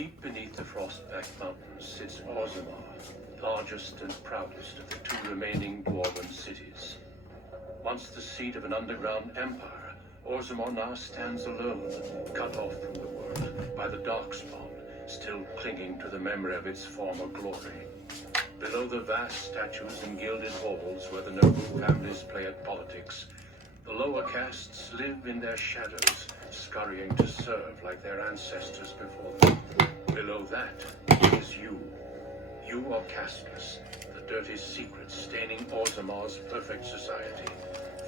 Deep beneath the Frostback Mountains sits Orzammar, largest and proudest of the two remaining dwarven cities. Once the seat of an underground empire, Orzammar now stands alone, cut off from the world by the Darkspawn, still clinging to the memory of its former glory. Below the vast statues and gilded halls where the noble families play at politics, the lower castes live in their shadows, scurrying to serve like their ancestors before them. Below that is you. You are Casteless, the dirty secret staining Orzammar's perfect society,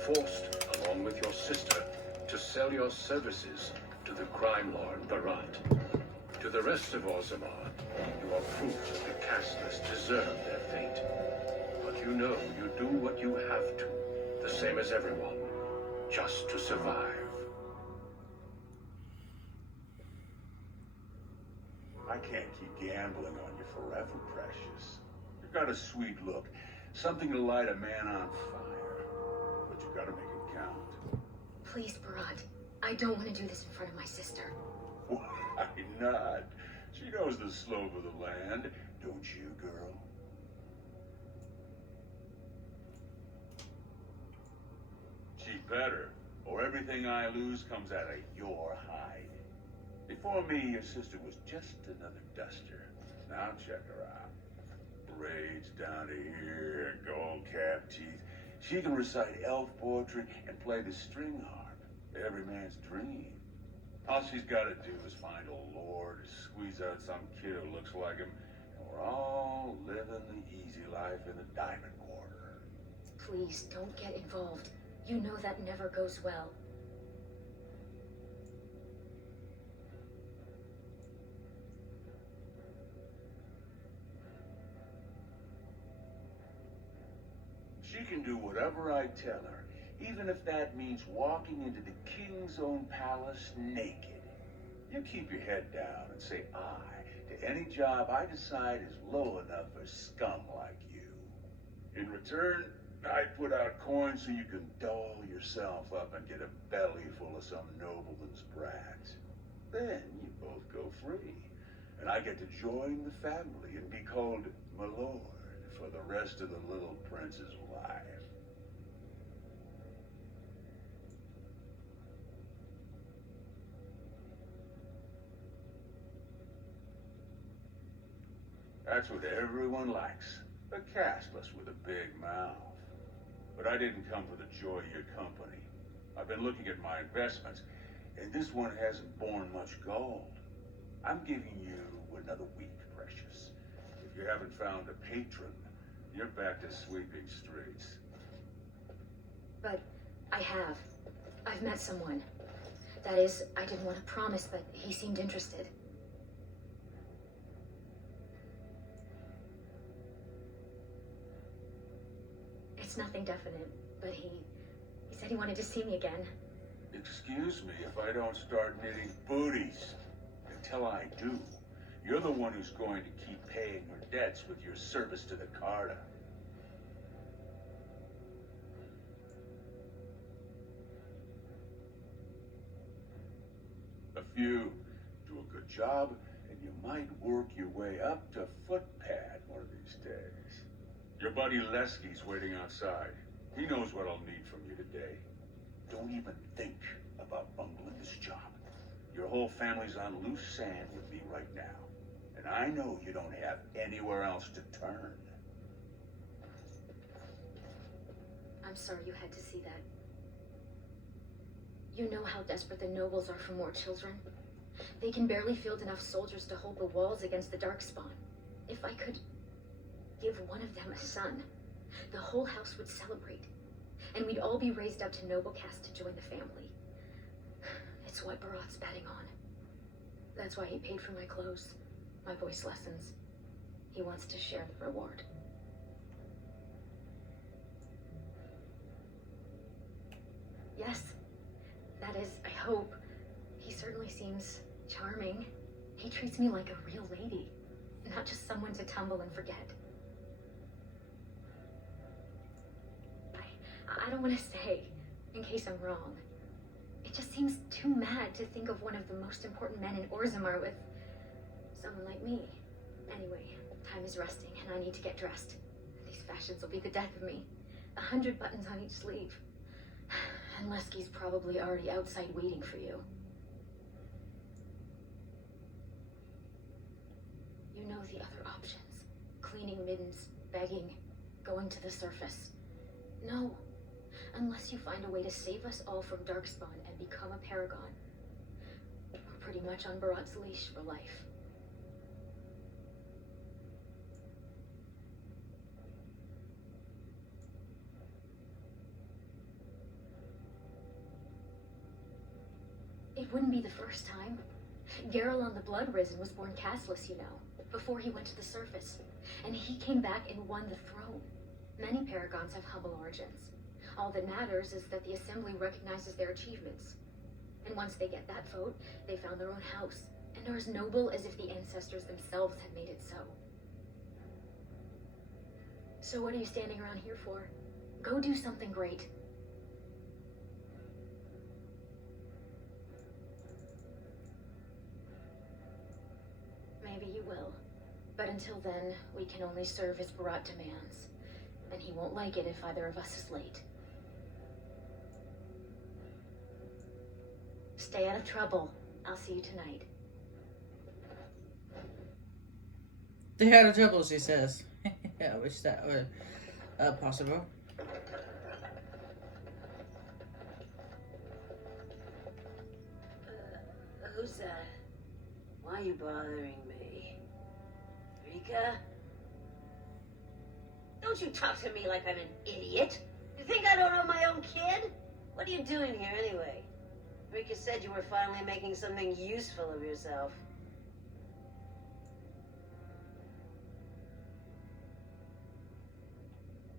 forced, along with your sister, to sell your services to the crime lord Barat. To the rest of Orzammar, you are proof that the Casteless deserve their fate. But you know you do what you have to, the same as everyone, just to survive. I can't keep gambling on you forever, Precious. You've got a sweet look, something to light a man on fire. But you gotta make it count. Please, Barat. I don't want to do this in front of my sister. Why not? She knows the slope of the land, don't you, girl? She better, or everything I lose comes out of your hide. Before me, your sister was just another duster. Now check her out. Braids down to here, gold cap teeth. She can recite elf poetry and play the string harp. Every man's dream. All she's got to do is find a lord, squeeze out some kid who looks like him, and we're all living the easy life in the Diamond Quarter. Please, don't get involved. You know that never goes well. She can do whatever I tell her, even if that means walking into the king's own palace naked. You keep your head down and say aye to any job I decide is low enough for scum like you. In return, I put out coins so you can doll yourself up and get a belly full of some nobleman's brat. Then you both go free, and I get to join the family and be called my lord for the rest of the little prince's life. That's what everyone likes. A Casteless with a big mouth. But I didn't come for the joy of your company. I've been looking at my investments, and this one hasn't borne much gold. I'm giving you another week, Precious. If you haven't found a patron, you're back to sweeping streets. But I have. I've met someone. That is, I didn't want to promise, but he seemed interested. It's nothing definite, but he said he wanted to see me again. Excuse me if I don't start knitting booties. Until I do, you're the one who's going to keep paying her debts with your service to the Carta. A few do a good job, and you might work your way up to footpad one of these days. Your buddy Lesky's waiting outside. He knows what I'll need from you today. Don't even think about bungling this job. Your whole family's on loose sand with me right now. And I know you don't have anywhere else to turn. I'm sorry you had to see that. You know how desperate the nobles are for more children. They can barely field enough soldiers to hold the walls against the Darkspawn. If I could give one of them a son, the whole house would celebrate, and we'd all be raised up to noble caste to join the family. It's what Barat's betting on. That's why he paid for my clothes, my voice lessons. He wants to share the reward. Yes, that is, I hope. He certainly seems charming. He treats me like a real lady, not just someone to tumble and forget. I don't want to say, in case I'm wrong. It just seems too mad to think of one of the most important men in Orzammar with Someone like me. Anyway, time is resting, and I need to get dressed. These fashions will be the death of me. 100 buttons on each sleeve. And Lesky's probably already outside waiting for you. You know the other options. Cleaning middens, begging, going to the surface. No. Unless you find a way to save us all from Darkspawn and become a paragon. We're pretty much on Barat's leash for life. It wouldn't be the first time. Geralt on the Blood Risen was born Casteless, you know, before he went to the surface. And he came back and won the throne. Many paragons have humble origins. All that matters is that the Assembly recognizes their achievements. And once they get that vote, they found their own house, and are as noble as if the ancestors themselves had made it so. So what are you standing around here for? Go do something great. Maybe you will. But until then, we can only serve as Barat demands. And he won't like it if either of us is late. Stay out of trouble. I'll see you tonight. Stay out of trouble, she says. Yeah, I wish that were possible. Who's that? Why are you bothering me? Rika? Don't you talk to me like I'm an idiot. You think I don't know my own kid? What are you doing here anyway? Rika said you were finally making something useful of yourself.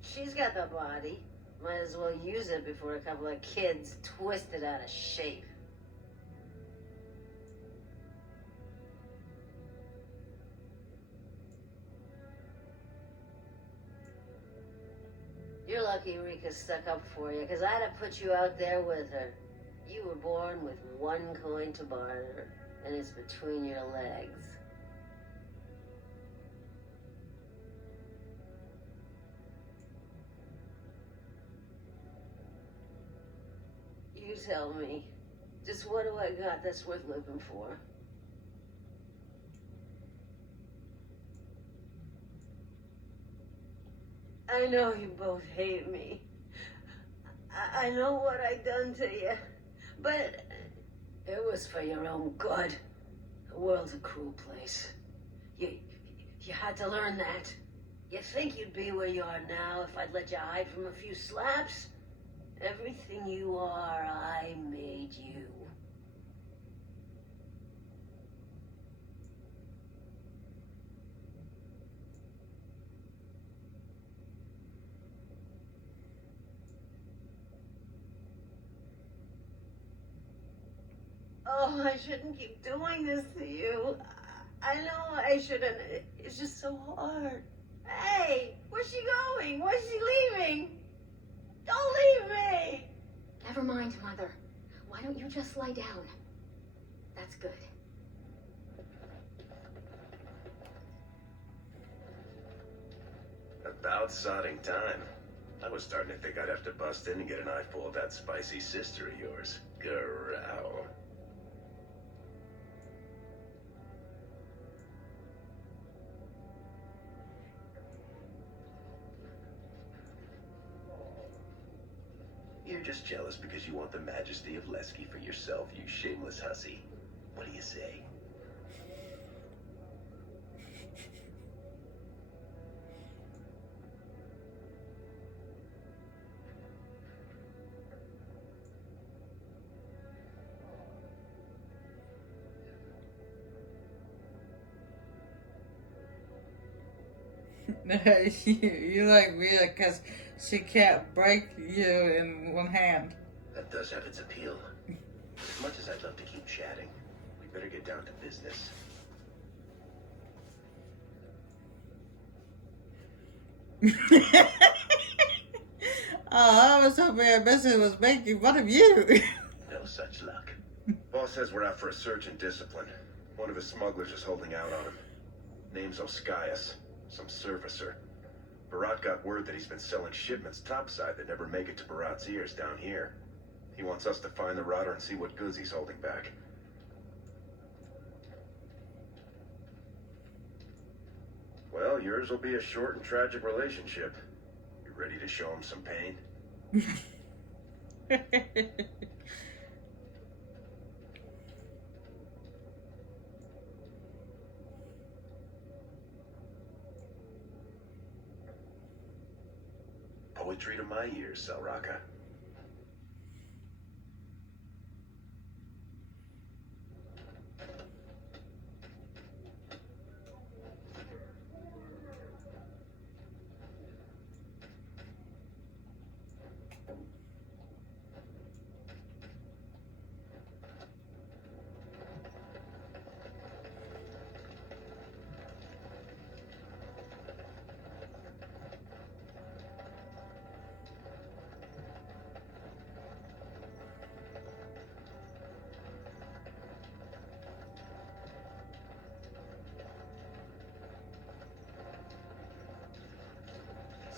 She's got the body. Might as well use it before a couple of kids twist it out of shape. You're lucky Rika stuck up for you, because I'd have put you out there with her. You were born with one coin to barter, and it's between your legs. You tell me, just what do I got that's worth living for? I know you both hate me. I know what I done to you, but it was for your own good. The world's a cruel place. You had to learn that. You think you'd be where you are now if I'd let you hide from a few slaps? Everything you are, I made you. Oh, I shouldn't keep doing this to you. I know I shouldn't. It's just so hard. Hey, where's she going? Where's she leaving? Don't leave me! Never mind, Mother. Why don't you just lie down? That's good. About sodding time. I was starting to think I'd have to bust in and get an eyeful of that spicy sister of yours. Growl. You're just jealous because you want the majesty of Lesky for yourself, you shameless hussy. What do you say? You like weird because she can't break you in one hand. That does have its appeal. As much as I'd love to keep chatting, we better get down to business. Oh, I was hoping our business was making fun of you. No such luck. Boss says we're out for a surge in discipline. One of his smugglers is holding out on him. Name's Oscius, some surfacer. Barat got word that he's been selling shipments topside that never make it to Barat's ears down here. He wants us to find the rotter and see what goods he's holding back. Well, yours will be a short and tragic relationship. You ready to show him some pain? Poetry to my ears, Selraka.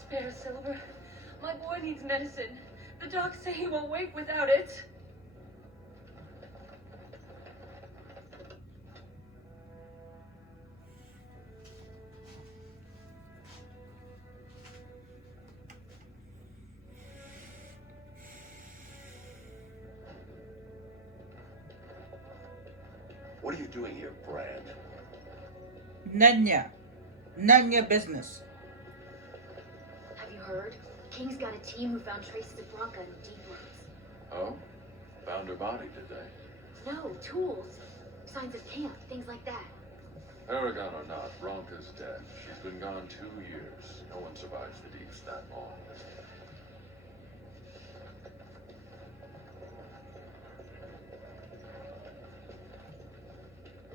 Spare Silver. My boy needs medicine. The docs say he won't wake without it. What are you doing here, Brand? None your business. Have you heard? King's got a team who found traces of Bronca in the deep woods. Oh? Found her body, did they? No, tools. Signs of camp, things like that. Paragon or not, Bronca's dead. She's been gone 2 years. No one survives the deeps that long.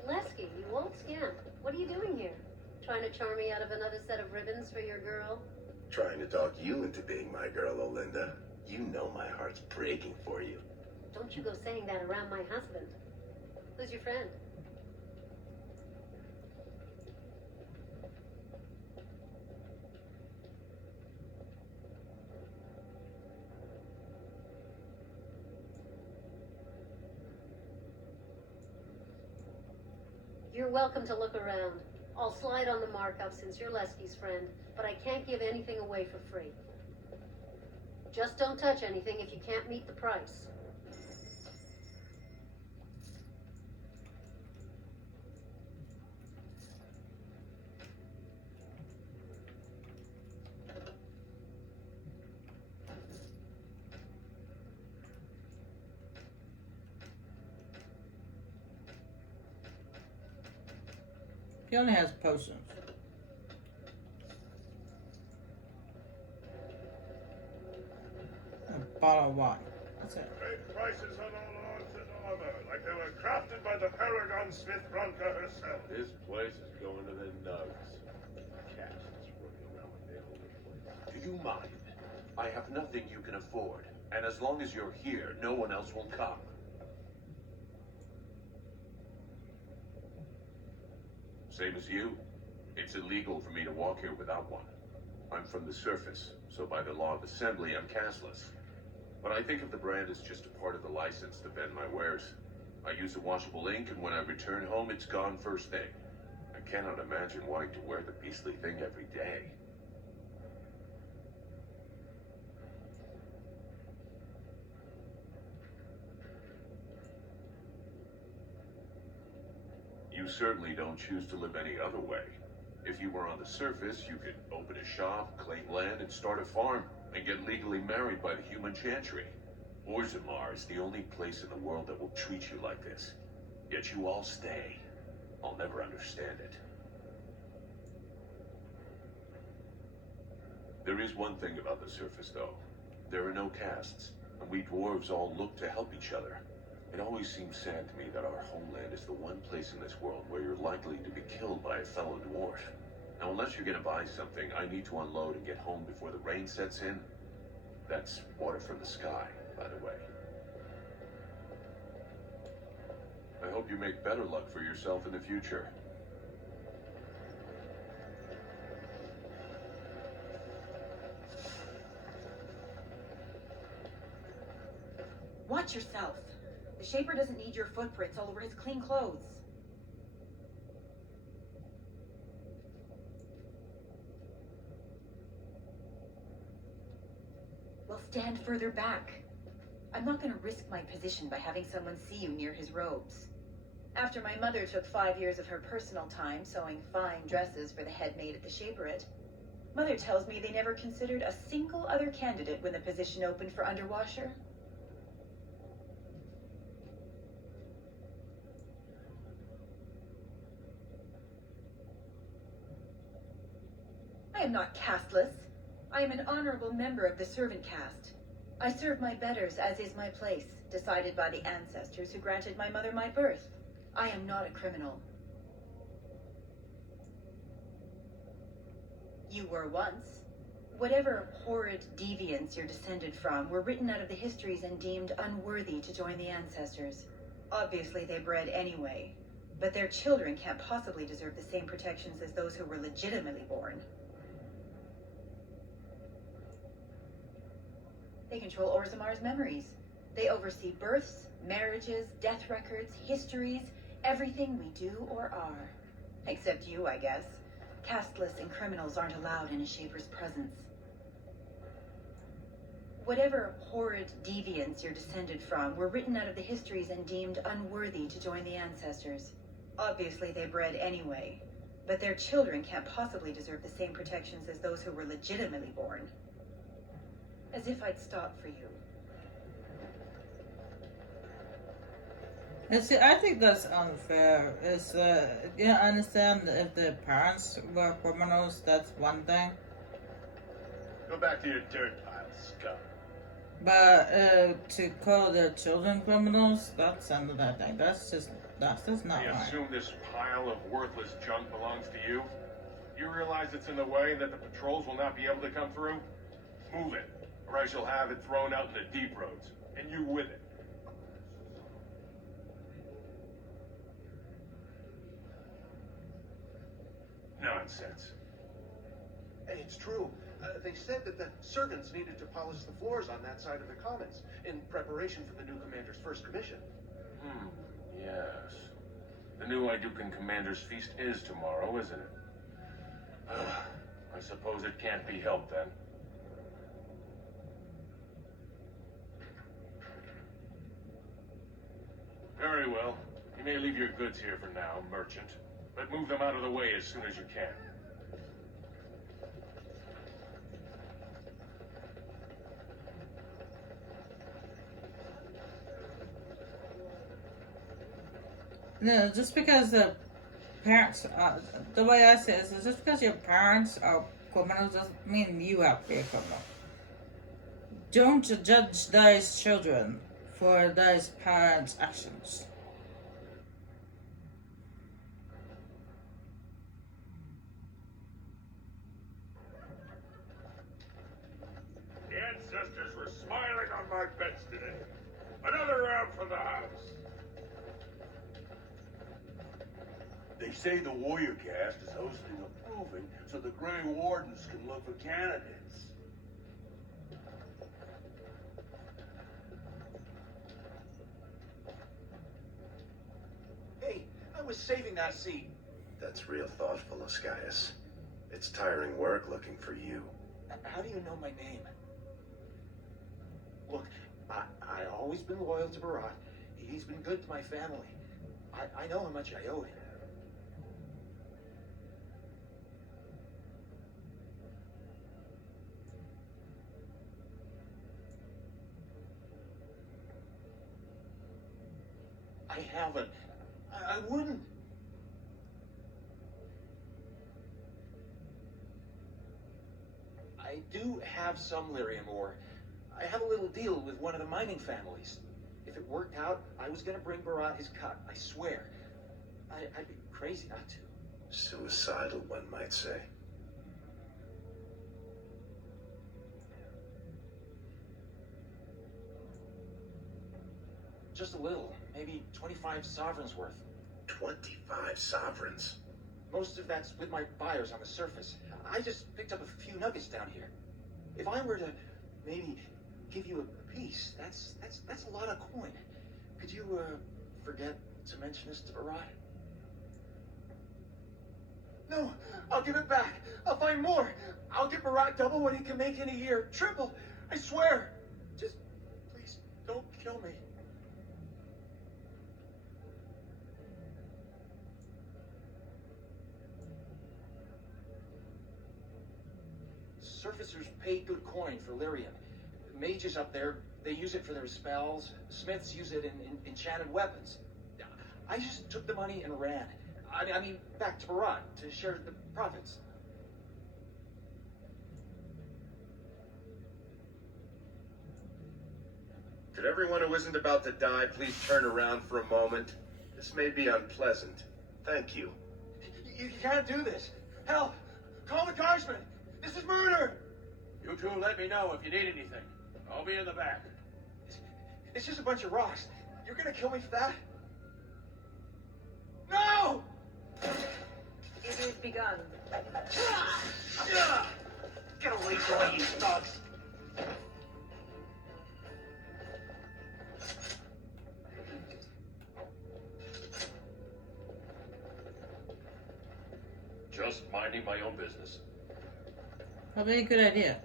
Lesky, you old scamp. What are you doing here? Trying to charm me out of another set of ribbons for your girl? Trying to talk you into being my girl, Olinda. You know my heart's breaking for you. Don't you go saying that around my husband. Who's your friend? You're welcome to look around. I'll slide on the markup since you're Lesky's friend, but I can't give anything away for free. Just don't touch anything if you can't meet the price. He only has potions. A bottle of wine. That's it. Great prices on all odds and armor, like they were crafted by the Paragon Smith Bronca herself. This place is going to the nugs. Cats is running around like they own the place. Do you mind? I have nothing you can afford. And as long as you're here, no one else will come. Same as you. It's illegal for me to walk here without one. I'm from the surface, so by the law of assembly, I'm casteless. But I think of the brand as just a part of the license to vend my wares. I use a washable ink, and when I return home, it's gone first thing. I cannot imagine wanting to wear the beastly thing every day. You certainly don't choose to live any other way. If you were on the surface, you could open a shop, claim land, and start a farm, and get legally married by the human chantry. Orzammar is the only place in the world that will treat you like this. Yet you all stay. I'll never understand it. There is one thing about the surface, though. There are no castes, and we dwarves all look to help each other. It always seems sad to me that our homeland is the one place in this world where you're likely to be killed by a fellow dwarf. Now, unless you're gonna buy something, I need to unload and get home before the rain sets in. That's water from the sky, by the way. I hope hope you make better luck for yourself in the future. Watch yourself. The Shaper doesn't need your footprints all over his clean clothes. Well, stand further back. I'm not going to risk my position by having someone see you near his robes. After my mother took 5 years of her personal time sewing fine dresses for the head maid at the Shaperate, Mother tells me they never considered a single other candidate when the position opened for underwasher. I am not casteless. I am an honorable member of the servant caste. I serve my betters as is my place, decided by the ancestors who granted my mother my birth. I am not a criminal. You were once. Whatever horrid deviants you're descended from were written out of the histories and deemed unworthy to join the ancestors. Obviously they bred anyway, but their children can't possibly deserve the same protections as those who were legitimately born. They control Orzamar's memories. They oversee births, marriages, death records, histories, everything we do or are. Except you, I guess. Casteless and criminals aren't allowed in a Shaper's presence. Whatever horrid deviants you're descended from were written out of the histories and deemed unworthy to join the ancestors. Obviously they bred anyway, but their children can't possibly deserve the same protections as those who were legitimately born. As if I'd stop for you. And see, I think that's unfair. I understand if the parents were criminals, that's one thing. Go back to your dirt pile, scum. But to call their children criminals, that's another thing. That's just not I right. assume this pile of worthless junk belongs to you? You realize it's in the way and that the patrols will not be able to come through? Move it, or I shall have it thrown out in the deep roads, and you with it. Nonsense. Hey, it's true. They said that the servants needed to polish the floors on that side of the commons in preparation for the new commander's first commission. Yes. The new Idukan commander's feast is tomorrow, isn't it? I suppose it can't be helped then. Very well. You may leave your goods here for now, merchant, but move them out of the way as soon as you can. No, just because the parents are, the way I say it is just because your parents are criminals doesn't mean you have to be a criminal. Don't judge those children for those parents' actions. The ancestors were smiling on my beds today. Another round for the house. They say the warrior caste is hosting a proving so the Grey Wardens can look for candidates. Hey, I was saving that seat. That's real thoughtful, Ascaius. It's tiring work looking for you. How do you know my name? Look, I always been loyal to Barat. He's been good to my family. I know how much I owe him. I haven't. I wouldn't. I do have some lyrium ore. I have a little deal with one of the mining families. If it worked out, I was going to bring Barat his cut, I swear. I'd be crazy not to. Suicidal, one might say. Just a little. maybe 25 sovereigns worth. 25 sovereigns. Most of that's with my buyers on the surface. I just picked up a few nuggets down here. If I were to maybe give you a piece, that's a lot of coin. Could you forget to mention this to Barat? No, I'll give it back. I'll find more. I'll give Barat double what he can make in a year. Triple. I swear. Just please don't kill me. Surfacers pay good coin for lyrium. Mages up there, they use it for their spells. Smiths use it in enchanted weapons. I just took the money and ran. I mean, back to Barat to share the profits. Could everyone who isn't about to die please turn around for a moment? This may be unpleasant. Thank you. You can't do this. Hell, call the guardsmen. This is murder. You two let me know if you need anything. I'll be in the back. It's just a bunch of rocks. You're gonna kill me for that? No! It is begun. Get away from me, you thugs! Just minding my own business. Probably a good idea.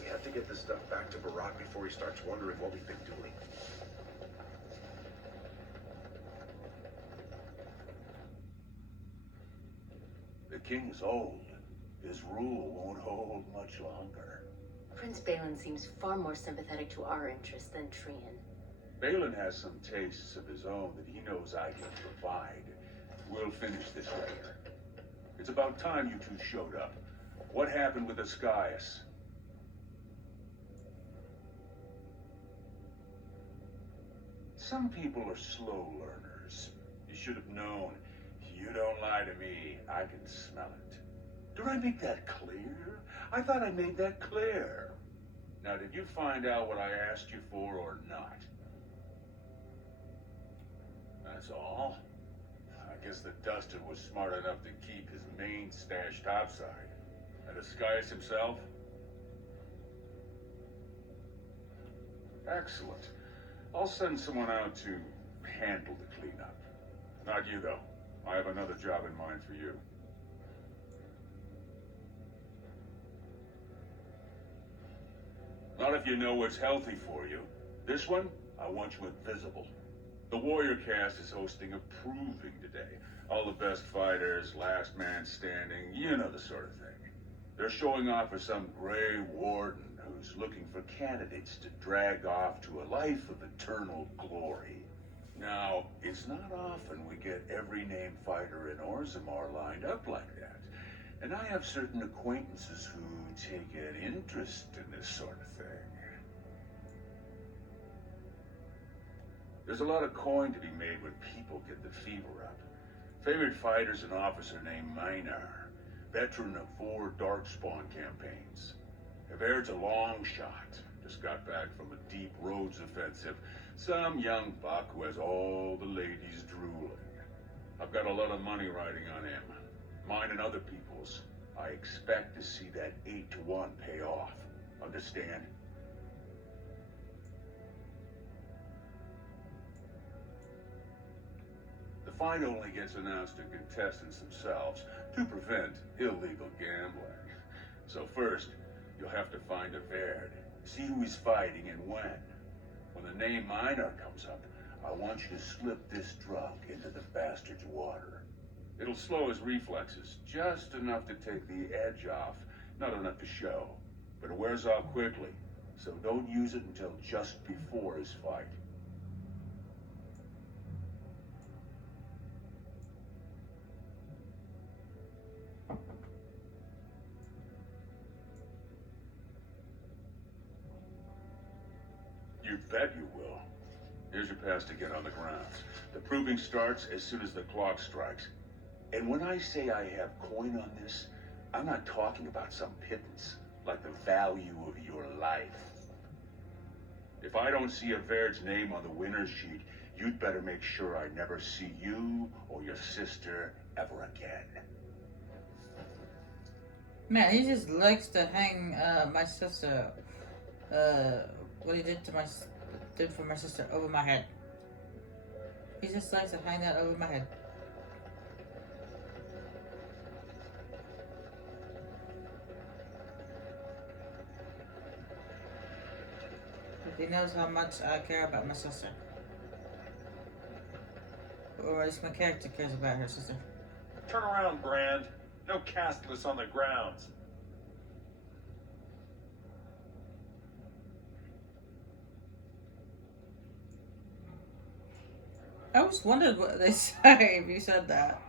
We have to get this stuff back to Barat before he starts wondering what we've been doing. The king's old. His rule won't hold much longer. Prince Balin seems far more sympathetic to our interests than Trian. Balin has some tastes of his own that he knows I can provide. We'll finish this later. It's about time you two showed up. What happened with Ascaius? Some people are slow learners. You should have known. You don't lie to me. I can smell it. Did I make that clear? I thought I made that clear. Now, did you find out what I asked you for or not? That's all? I guess the Duster was smart enough to keep his main stash topside. And Ascaius himself? Excellent. I'll send someone out to handle the cleanup. Not you, though. I have another job in mind for you. Not if you know what's healthy for you. This one, I want you invisible. The Warrior Cast is hosting a proving today. All the best fighters, last man standing, you know the sort of thing. They're showing off for some gray warden who's looking for candidates to drag off to a life of eternal glory. Now, it's not often we get every named fighter in Orzammar lined up like that. And I have certain acquaintances who take an interest in this sort of thing. There's a lot of coin to be made when people get the fever up. Favorite fighter's an officer named Minar, veteran of 4 Darkspawn campaigns. Everaird's a long shot. Just got back from a deep roads offensive. Some young buck who has all the ladies drooling. I've got a lot of money riding on him. Mine and other people's. I expect to see that 8-to-1 pay off. Understand? The fight only gets announced to contestants themselves to prevent illegal gambling. So first, you'll have to find Everard. See who he's fighting and when. When the name Minar comes up, I want you to slip this drug into the bastard's water. It'll slow his reflexes, just enough to take the edge off, not enough to show. But it wears off quickly, so don't use it until just before his fight. You bet you will. Here's your pass to get on the grounds. The proving starts as soon as the clock strikes. And when I say I have coin on this, I'm not talking about some pittance, like the value of your life. If I don't see a Vaird's name on the winner's sheet, you'd better make sure I never see you or your sister ever again. Man, he just likes to hang my sister. What he did for my sister over my head. He just likes to hang that over my head. He knows how much I care about my sister. Or at least my character cares about her sister. Turn around, Brand. No Casteless on the grounds. I always wondered what they say if you said that.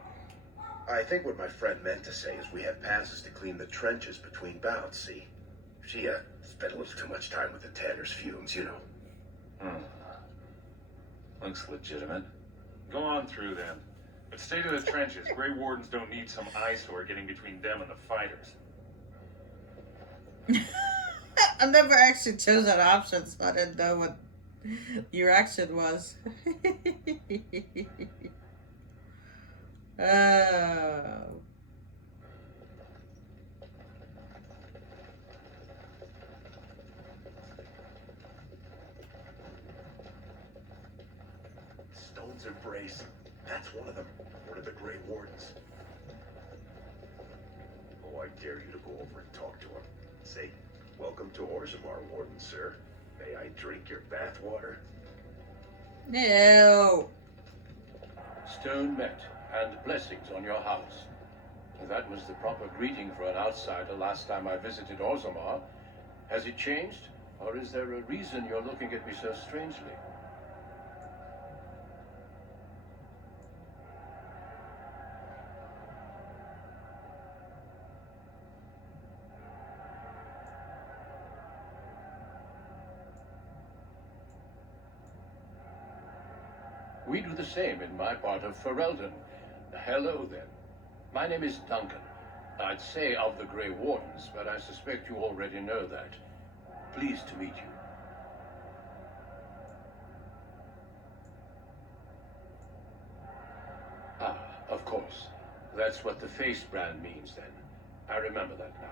I think what my friend meant to say is we have passes to clean the trenches between bouts, see? She, spent a little too much time with the Tanner's fumes, you know. Looks legitimate. Go on through then. But stay to the trenches. Grey Wardens don't need some eyesore getting between them and the fighters. I never actually chose that option, so I didn't know what your action was. Oh. Stone's Embrace. That's one of them. One of the Grey Wardens. Oh, I dare you to go over and talk to him. Say, welcome to Orzammar, Warden, sir. May I drink your bathwater? No. Stone met, and blessings on your house. That was the proper greeting for an outsider last time I visited Orzammar. Has it changed, or is there a reason you're looking at me so strangely? We do the same in my part of Ferelden. Hello, then. My name is Duncan. I'd say of the Grey Wardens, but I suspect you already know that. Pleased to meet you. Ah, of course. That's what the face brand means, then. I remember that now.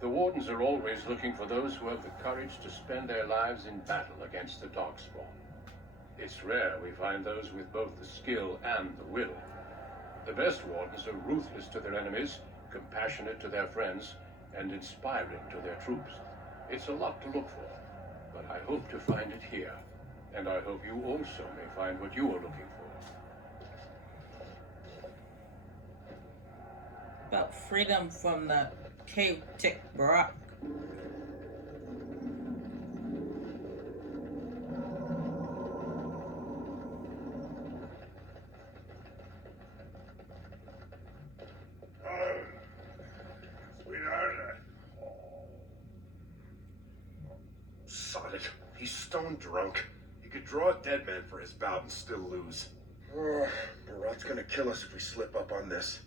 The Wardens are always looking for those who have the courage to spend their lives in battle against the Darkspawn. It's rare we find those with both the skill and the will. The best Wardens are ruthless to their enemies, compassionate to their friends, and inspiring to their troops. It's a lot to look for, but I hope to find it here. And I hope you also may find what you are looking for. About freedom from the cave tick Brock. Sweetheart. Sod it. He's stone drunk. He could draw a dead man for his bout and still lose. Barat's gonna kill us if we slip up on this.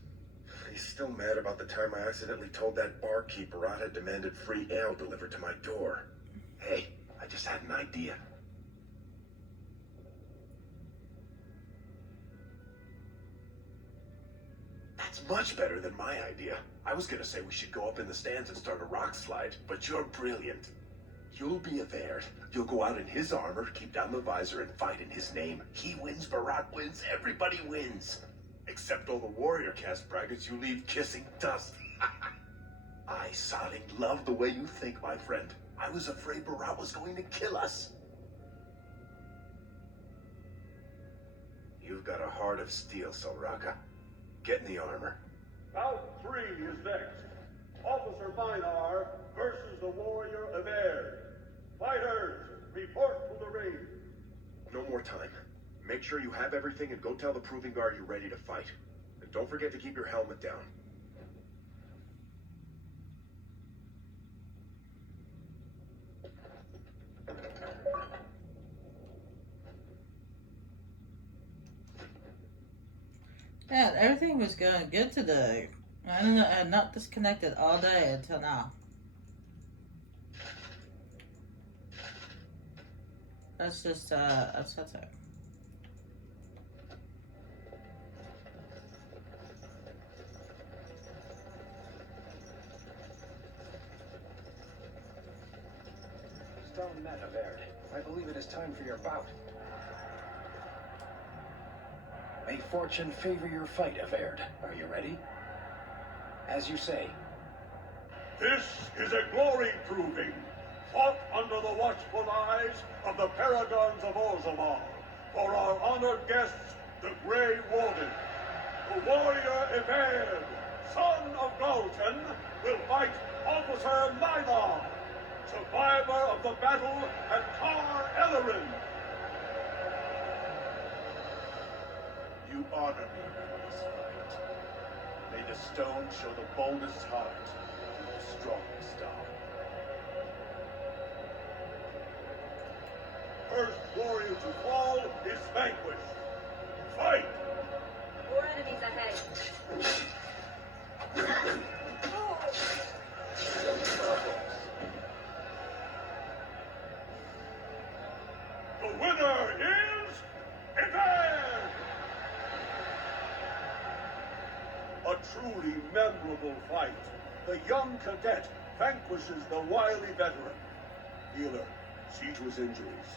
He's still mad about the time I accidentally told that barkeep Barat had demanded free ale delivered to my door. Hey, I just had an idea. That's much better than my idea. I was gonna say we should go up in the stands and start a rock slide, but you're brilliant. You'll be a Vaird. You'll go out in his armor, keep down the visor, and fight in his name. He wins, Barat wins, everybody wins. Except all the warrior caste braggarts you leave kissing dust. I, Sodding, love the way you think, my friend. I was afraid Barat was going to kill us. You've got a heart of steel, Solraka. Get in the armor. Bout 3 is next. Officer Minar versus the warrior Aver. Fighters, report to the ring. No more time. Make sure you have everything and go tell the Proving Guard you're ready to fight. And don't forget to keep your helmet down. Yeah, everything was going good today. I don't know, I'm not disconnected all day until now. That's it. Stone Meta, Verd. I believe it is time for your bout. May fortune favor your fight, Averd. Are you ready? As you say. This is a glory proving, fought under the watchful eyes of the paragons of Orzammar, for our honored guests, the Grey Warden. The warrior Everd, son of Galton, will fight Officer Mylar, survivor of the battle at Tar Ellerin. You honor me with this fight. May the stone show the boldest heart and the strongest arm. First warrior to fall is vanquished. Fight! 4 enemies ahead. The winner is Everd! A truly memorable fight. The young cadet vanquishes the wily veteran. Healer, see to his injuries.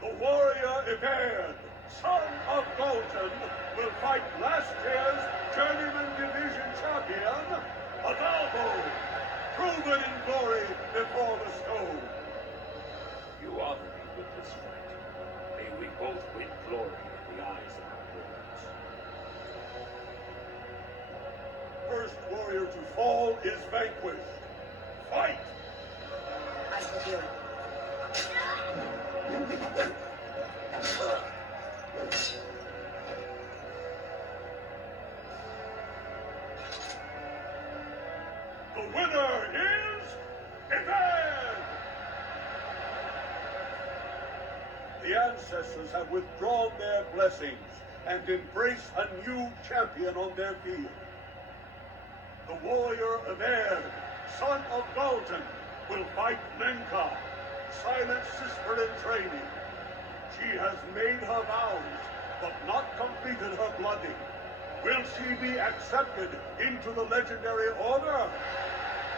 The warrior Everd, son of Galton, will fight last year's Journeyman Division champion, Adalvo, proven in glory before the stone. You honor me with this fight. May we both win glory in the eyes of our lords. First warrior to fall is vanquished. Fight! I shall do it. The winner is Everd! The ancestors have withdrawn their blessings and embrace a new champion on their field. The warrior Everd, son of Galton, will fight Menka, silent sister in training. She has made her vows, but not completed her blooding. Will she be accepted into the legendary order?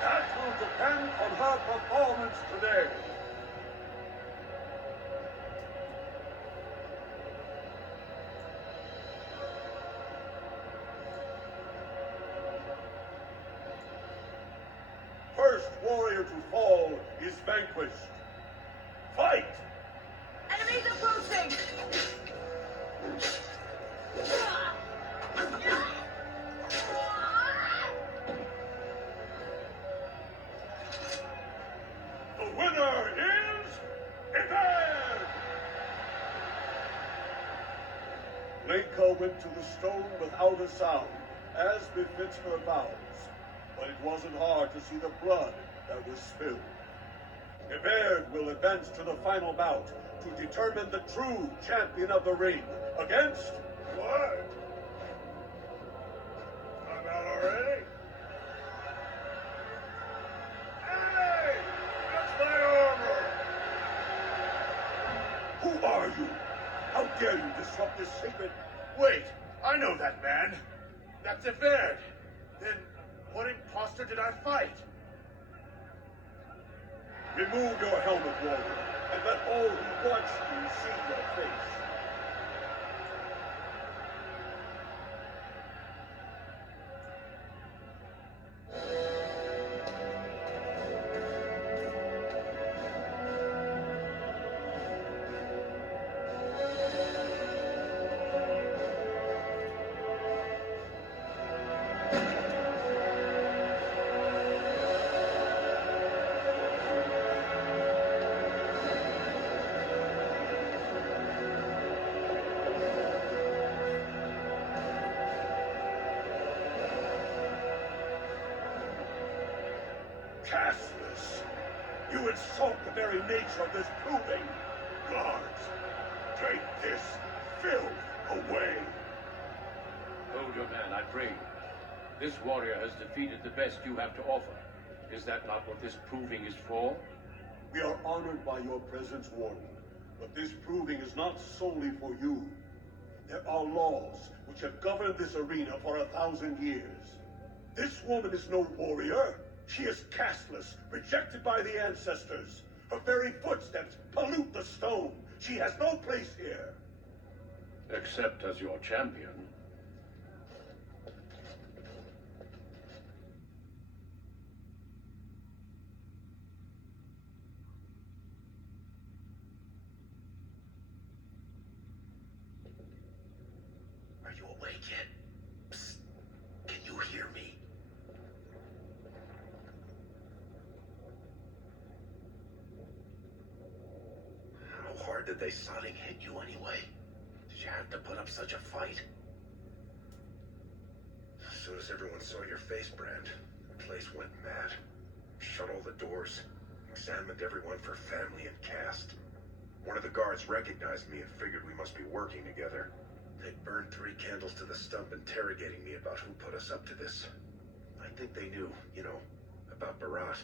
That will depend on her performance today. First warrior to fall is vanquished. Fight! Enemies approaching! The winner is Everd! Lenka went to the stone without a sound, as befits her vows. But it wasn't hard to see the blood that was spilled. Everd will advance to the final bout to determine the true champion of the ring against... What? I'm out already? Hey! That's my armor! Who are you? How dare you disrupt this sacred... Wait, I know that man. That's Everd. Then what imposter did I fight? Remove your helmet, warrior, and let all who watch you see your face. Casteless! You insult the very nature of this proving! Guards, take this filth away! Hold your man, I pray. This warrior has defeated the best you have to offer. Is that not what this proving is for? We are honored by your presence, Warden. But this proving is not solely for you. There are laws which have governed this arena for 1,000 years. This woman is no warrior. She is casteless, rejected by the ancestors. Her very footsteps pollute the stone. She has no place here. Except as your champion. Are you awake yet? Psst. Can you hear me? How hard did they sodding hit you anyway? Did you have to put up such a fight? As soon as everyone saw your face, Brand, the place went mad. Shut all the doors, examined everyone for family and caste. One of the guards recognized me and figured we must be working together. They burned 3 candles to the stump, interrogating me about who put us up to this. I think they knew, about Barat.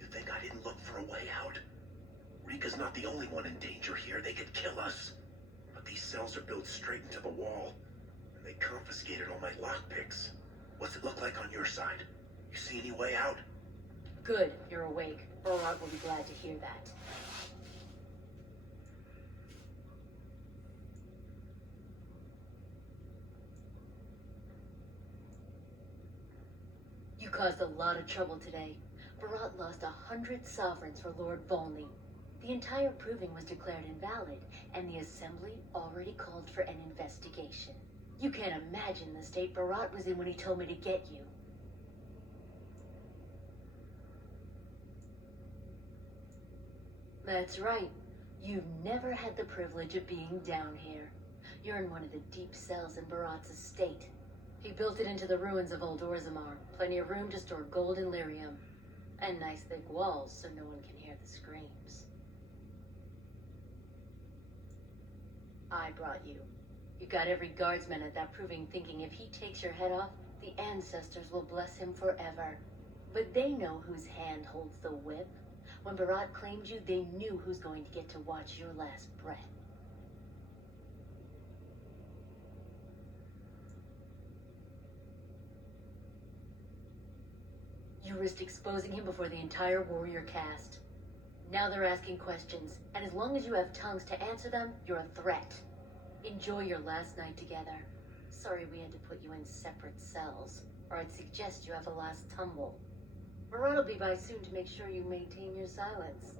You think I didn't look for a way out? Rika's not the only one in danger here. They could kill us. But these cells are built straight into the wall. And they confiscated all my lockpicks. What's it look like on your side? You see any way out? Good, you're awake. Barat will be glad to hear that. You caused a lot of trouble today. Barat lost 100 sovereigns for Lord Volney. The entire proving was declared invalid, and the Assembly already called for an investigation. You can't imagine the state Barat was in when he told me to get you. That's right. You've never had the privilege of being down here. You're in one of the deep cells in Barat's estate. He built it into the ruins of Old Orzammar. Plenty of room to store gold and lyrium. And nice thick walls so no one can hear the screams. I brought you. You got every guardsman at that proving thinking if he takes your head off, the ancestors will bless him forever. But they know whose hand holds the whip. When Barat claimed you, they knew who's going to get to watch your last breath. You risked exposing him before the entire warrior caste. Now they're asking questions, and as long as you have tongues to answer them, you're a threat. Enjoy your last night together. Sorry we had to put you in separate cells, or I'd suggest you have a last tumble. Barat will be by soon to make sure you maintain your silence.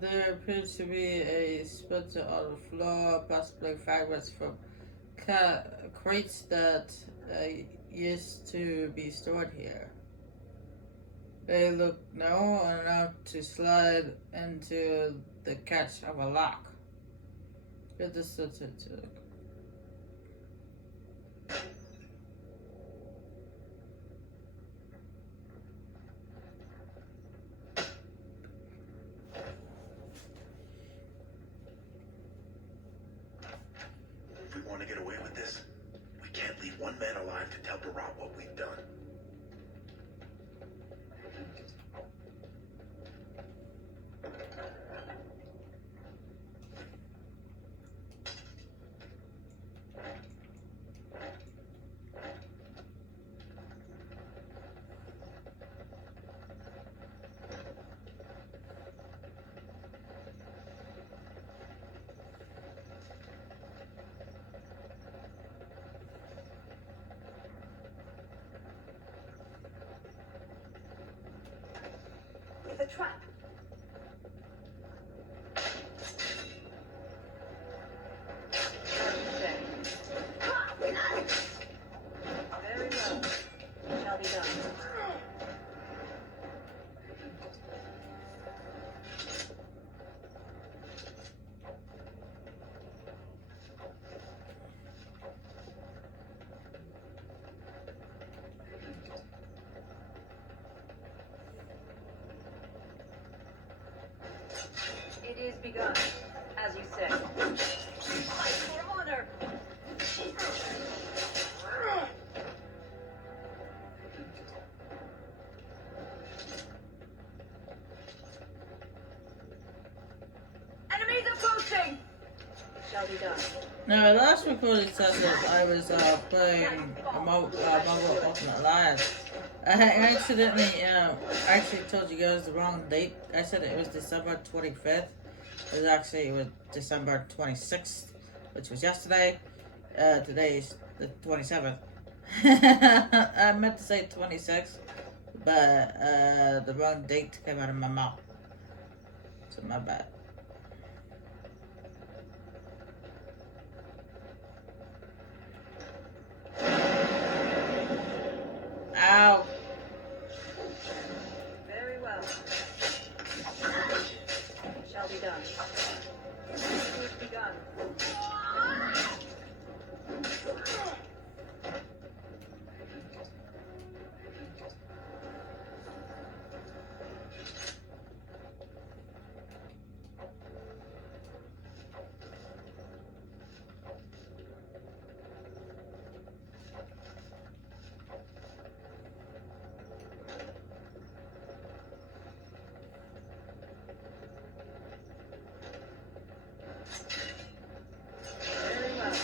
There appears to be a splitter on the floor, possibly fragments from crates that used to be stored here. They look narrow enough to slide into the catch of a lock. Get this to If we want to get away with this, we can't leave one man alive to tell Barat what we've done. trap. As you say. Very well. Shall be done. It is begun, as you say. Fight for honor! Enemies approaching! Shall be done. No, last recording session I was playing Marvel Ultimate Alliance. I accidentally actually told you guys the wrong date. I said it was December 25th. It was December 26th, which was yesterday. Today's the 27th. I meant to say 26th, but the wrong date came out of my mouth. So my bad. Ow. Very well. Shall be done. It is begun. Very well.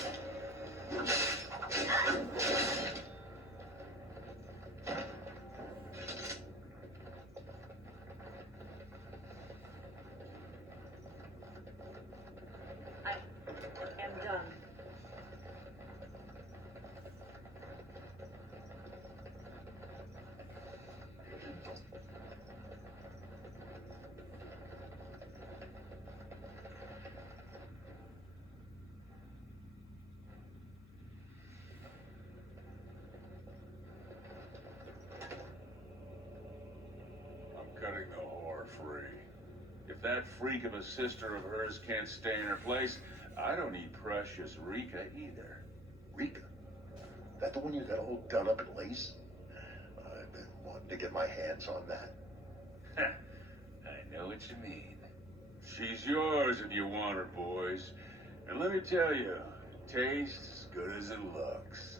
I am done. I'm cutting the whore free. If that freak of a sister of hers can't stay in her place, I don't need precious Rika either. Rika? That the one you got all done up in lace? I've been wanting to get my hands on that. I know what you mean. She's yours if you want her, boys. And let me tell you, it tastes as good as it looks.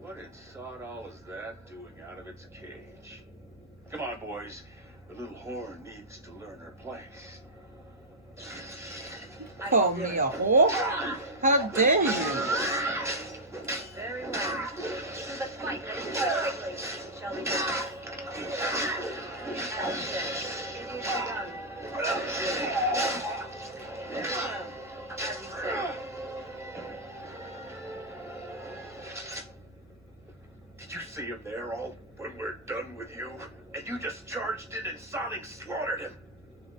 What in sod all is that doing out of its cage? Come on, boys. The little whore needs to learn her place. Call me a whore? How dare you? Very well. To the fight that is quite quickly. Shall we done? As you say. It is begun. Very well. As you say. Did you see him there all when we're done with you? And you just charged in and Sonic slaughtered him.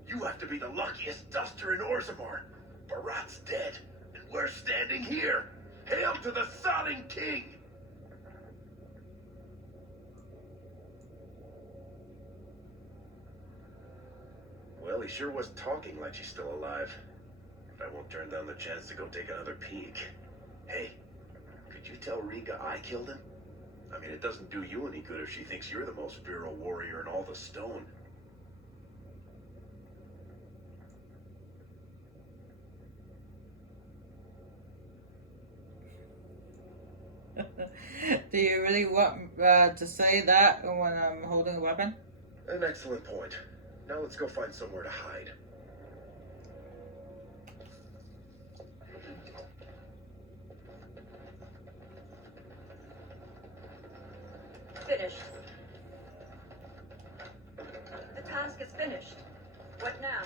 You have to be the luckiest duster in Orzammar. Barat's dead, and we're standing here. Hail to the Sonic King! Well, he sure was talking like she's still alive. I won't turn down the chance to go take another peek. Hey, could you tell Rika I killed him? I mean, it doesn't do you any good if she thinks you're the most virile warrior in all the stone. Do you really want to say that when I'm holding a weapon? An excellent point. Now let's go find somewhere to hide. Finished. The task is finished. What now?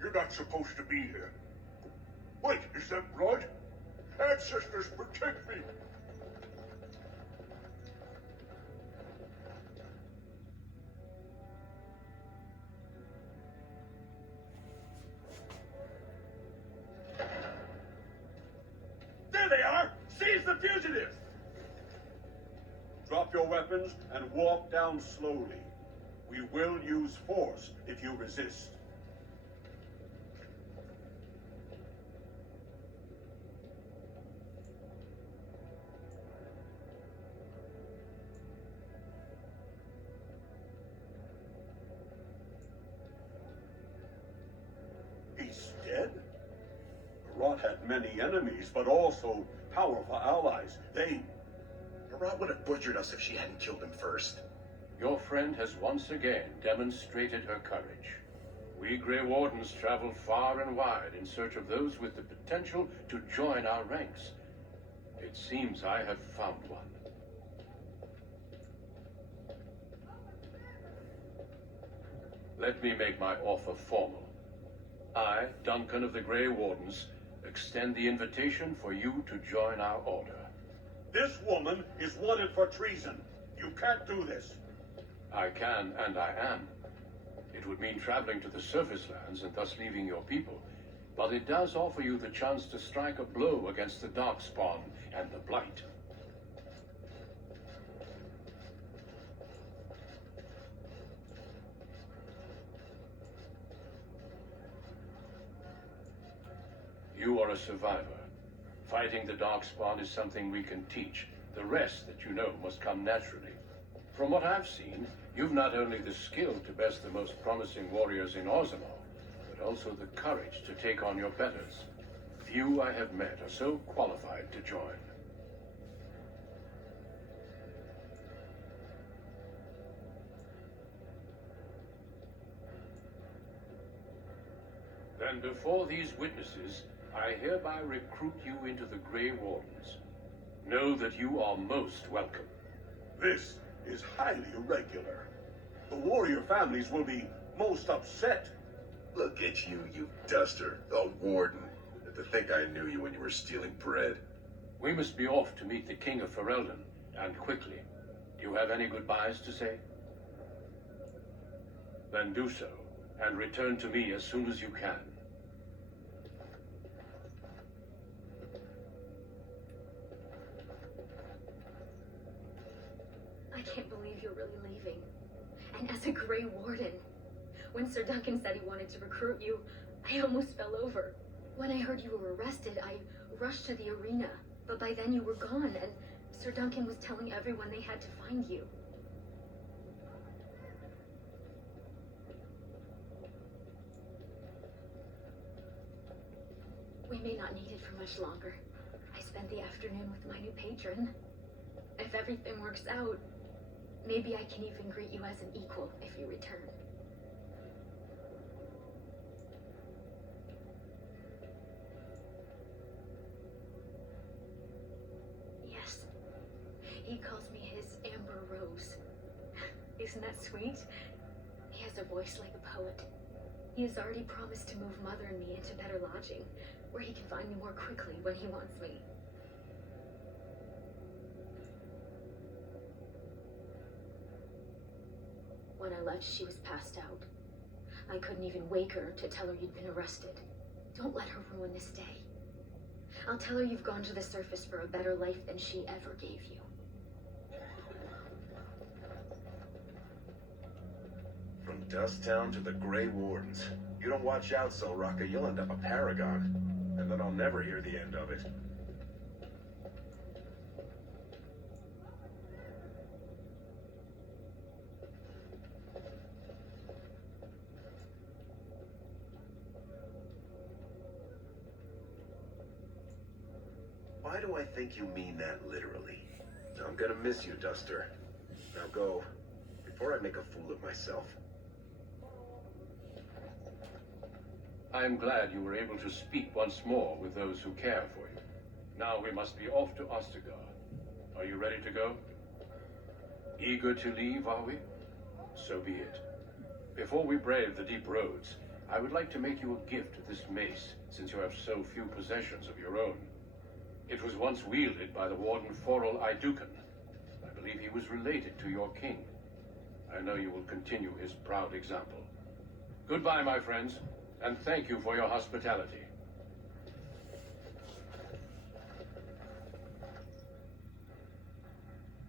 You're not supposed to be here. Wait, is that blood? Ancestors, protect me! There they are! Seize the fugitives! Drop your weapons and walk down slowly. We will use force if you resist. He's dead? Barat had many enemies, but also powerful allies. Barat would have butchered us if she hadn't killed him first. Your friend has once again demonstrated her courage. We Grey Wardens travel far and wide in search of those with the potential to join our ranks. It seems I have found one. Let me make my offer formal. I, Duncan of the Grey Wardens, extend the invitation for you to join our order. This woman is wanted for treason. You can't do this. I can, and I am. It would mean traveling to the surface lands and thus leaving your people. But it does offer you the chance to strike a blow against the Darkspawn and the Blight. You are a survivor. Fighting the Darkspawn is something we can teach. The rest that you know must come naturally. From what I've seen, you've not only the skill to best the most promising warriors in Orzammar, but also the courage to take on your betters. Few I have met are so qualified to join. Then before these witnesses, I hereby recruit you into the Grey Wardens. Know that you are most welcome. This is highly irregular. The warrior families will be most upset. Look at you, you duster, a warden. To think I knew you when you were stealing bread. We must be off to meet the King of Ferelden, and quickly. Do you have any goodbyes to say? Then do so, and return to me as soon as you can. I can't believe you're really leaving. And as a Grey Warden. When Sir Duncan said he wanted to recruit you, I almost fell over. When I heard you were arrested, I rushed to the arena. But by then you were gone, and Sir Duncan was telling everyone they had to find you. We may not need it for much longer. I spent the afternoon with my new patron. If everything works out, maybe I can even greet you as an equal if you return. Yes. He calls me his Amber Rose. Isn't that sweet? He has a voice like a poet. He has already promised to move Mother and me into better lodging, where he can find me more quickly when he wants me. When I left, she was passed out. I couldn't even wake her to tell her you'd been arrested. Don't let her ruin this day. I'll tell her you've gone to the surface for a better life than she ever gave you. From Dust Town to the Grey Wardens. You don't watch out, Selraka, you'll end up a paragon. And then I'll never hear the end of it. Why do I think you mean that literally? I'm gonna miss you, Duster. Now go, before I make a fool of myself. I am glad you were able to speak once more with those who care for you. Now we must be off to Ostagar. Are you ready to go? Eager to leave, are we? So be it. Before we brave the deep roads, I would like to make you a gift of this mace, since you have so few possessions of your own. It was once wielded by the Warden Forel Idukan. I believe he was related to your king. I know you will continue his proud example. Goodbye, my friends, and thank you for your hospitality.